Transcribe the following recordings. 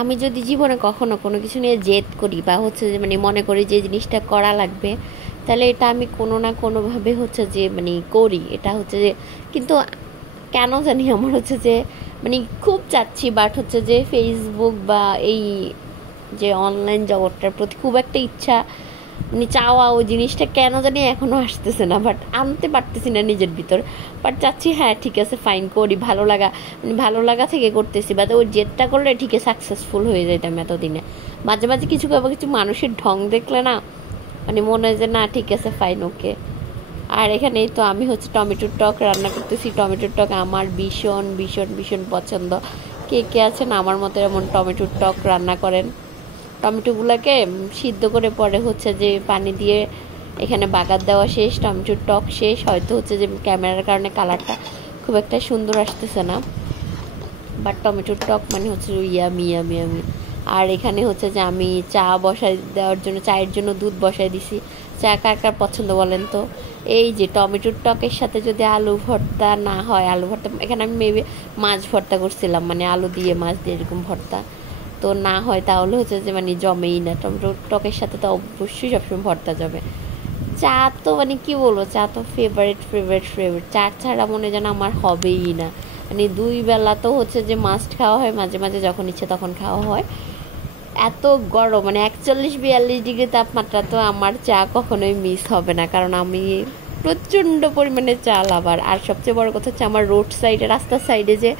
আমি যদি জীবনে কখনো কোনো কিছু নিয়ে জেদ করি বা হচ্ছে যে মানে মনে করি যে জিনিসটা করা লাগবে, তাহলে এটা আমি কোনো না কোনোভাবে হচ্ছে যে মানে করি। এটা হচ্ছে যে কিন্তু কেন জানি আমার হচ্ছে যে মানে খুব চাচ্ছি, বাট হচ্ছে যে ফেসবুক বা এই যে অনলাইন জগৎটার প্রতি খুব একটা ইচ্ছা, মানে চাওয়া ওই জিনিসটা কেন জানি এখনও আসতেছে না, বাট আনতে পারতেছি না নিজের ভিতর। বাট চাচ্ছি হ্যাঁ ঠিক আছে ফাইন করি, ভালো লাগা মানে ভালো লাগা থেকে করতেছি, বাট ওই জেদটা করলে ঠিকই সাকসেসফুল হয়ে যেতাম এতদিনে। মাঝে মাঝে কিছু কিছু মানুষের ঢং দেখলে না মানে মনে হয় যে না ঠিক আছে ফাইন ওকে। আর এখানেই তো আমি হচ্ছে টমেটোর টক রান্না করতেছি। টমেটোর টক আমার ভীষণ ভীষণ ভীষণ পছন্দ। কে কে আছেন আমার মতো এমন টমেটোর টক রান্না করেন? টমেটোগুলোকে সিদ্ধ করে পরে হচ্ছে যে পানি দিয়ে এখানে বাগার দেওয়া শেষ, টমেটোর টক শেষ। হয়তো হচ্ছে যে ক্যামেরার কারণে কালারটা খুব একটা সুন্দর আসতেছে না, বাট টমেটোর টক মানে হচ্ছে ইয়ামি ইয়ামি ইয়ামি। আর এখানে হচ্ছে যে আমি চা বসাই দেওয়ার জন্য, চায়ের জন্য দুধ বসাই দিছি। চা কার কার পছন্দ বলেন তো? এই যে টমেটোর টকের সাথে যদি আলু ভর্তা না হয়, আলু ভর্তা এখানে আমি মেবি মাছ ভর্তা করছিলাম, মানে আলু দিয়ে মাছ দিয়ে এরকম ভর্তা তো না হয়, তাহলে হচ্ছে যে মানে জমেই না। টমেটো টকের সাথে তো অবশ্যই সবসময় ভর্তা যাবে। চা তো মানে কি বলবো, চা তো ফেভারিট ফেভারিট ফেভারিট। চা ছাড়া মনে যেন আমার হবেই না। মানে দুই বেলা তো হচ্ছে যে মাস্ট খাওয়া হয়, মাঝে মাঝে যখন ইচ্ছে তখন খাওয়া হয়। এত গরম মানে 41-42 ডিগ্রি তাপমাত্রা, তো আমার চা কখনোই মিস হবে না, কারণ আমি প্রচণ্ড পরিমাণে চা লাভার। আর সবচেয়ে বড় কথা হচ্ছে আমার রোড সাইডে, রাস্তার সাইডে যে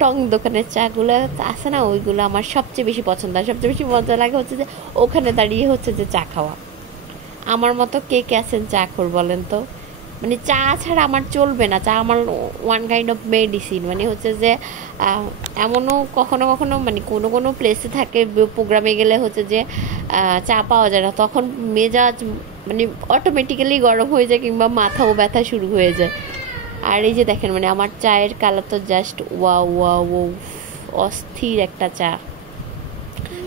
টং দোকানের চাগুলো আছে না, ওইগুলো আমার সবচেয়ে বেশি পছন্দ। আর সবচেয়ে বেশি মজা লাগে হচ্ছে যে ওখানে দাঁড়িয়ে হচ্ছে যে চা খাওয়া। আমার মতো কে কে আছেন চা খোর বলেন তো? মানে চা ছাড়া আমার চলবে না। চা আমার ওয়ান কাইন্ড অফ মেডিসিন। মানে হচ্ছে যে এমনও কখনো কখনো মানে কোনো কোনো প্লেসে থাকে, প্রোগ্রামে গেলে হচ্ছে যে চা পাওয়া যায় না, তখন মেজাজ মানে অটোমেটিক্যালি গরম হয়ে যায়, কিংবা মাথাও ব্যথা শুরু হয়ে যায়। আর এই যে দেখেন মানে আমার চায়ের কালার তো জাস্ট ওয়া ওয়া ও, অস্থির একটা চা।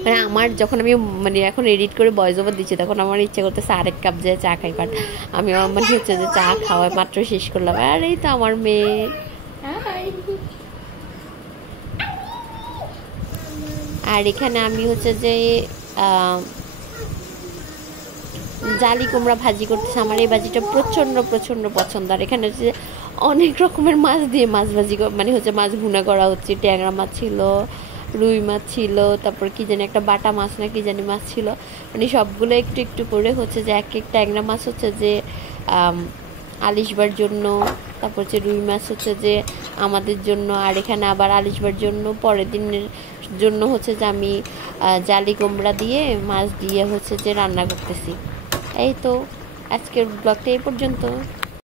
মানে আমার যখন আমি মানে এখন এডিট করে ভয়েস ওভার দিচ্ছি, তখন আমার ইচ্ছে করতেছে আরেক কাপ যে চা খাই, বাট আমি আমার মানে হচ্ছে যে চা খাওয়া মাত্র শেষ করলাম। আর এই তো আমার মেয়ে। আর এখানে আমি হচ্ছে যে জালি কুমড়া ভাজি করতেছে। আমার এই ভাজিটা প্রচণ্ড প্রচণ্ড পছন্দ। আর এখানে হচ্ছে অনেক রকমের মাছ দিয়ে মাছ ভাজি মানে হচ্ছে মাছ ভুনা করা হচ্ছে। ট্যাংরা মাছ ছিল, রুই মাছ ছিল, তারপর কি জানি একটা বাটা মাছ না কি জানি মাছ ছিল। মানে সবগুলো একটু একটু করে হচ্ছে যে এক এক ট্যাংরা মাছ হচ্ছে যে আলিশবার জন্য, তারপর হচ্ছে রুই মাছ হচ্ছে যে আমাদের জন্য, আর এখানে আবার আলিশবার জন্য পরের দিনের জন্য হচ্ছে যে আমি জালি কুমড়া দিয়ে মাছ দিয়ে হচ্ছে যে রান্না করতেছি। এই তো আজকের ব্লগটা এই পর্যন্ত।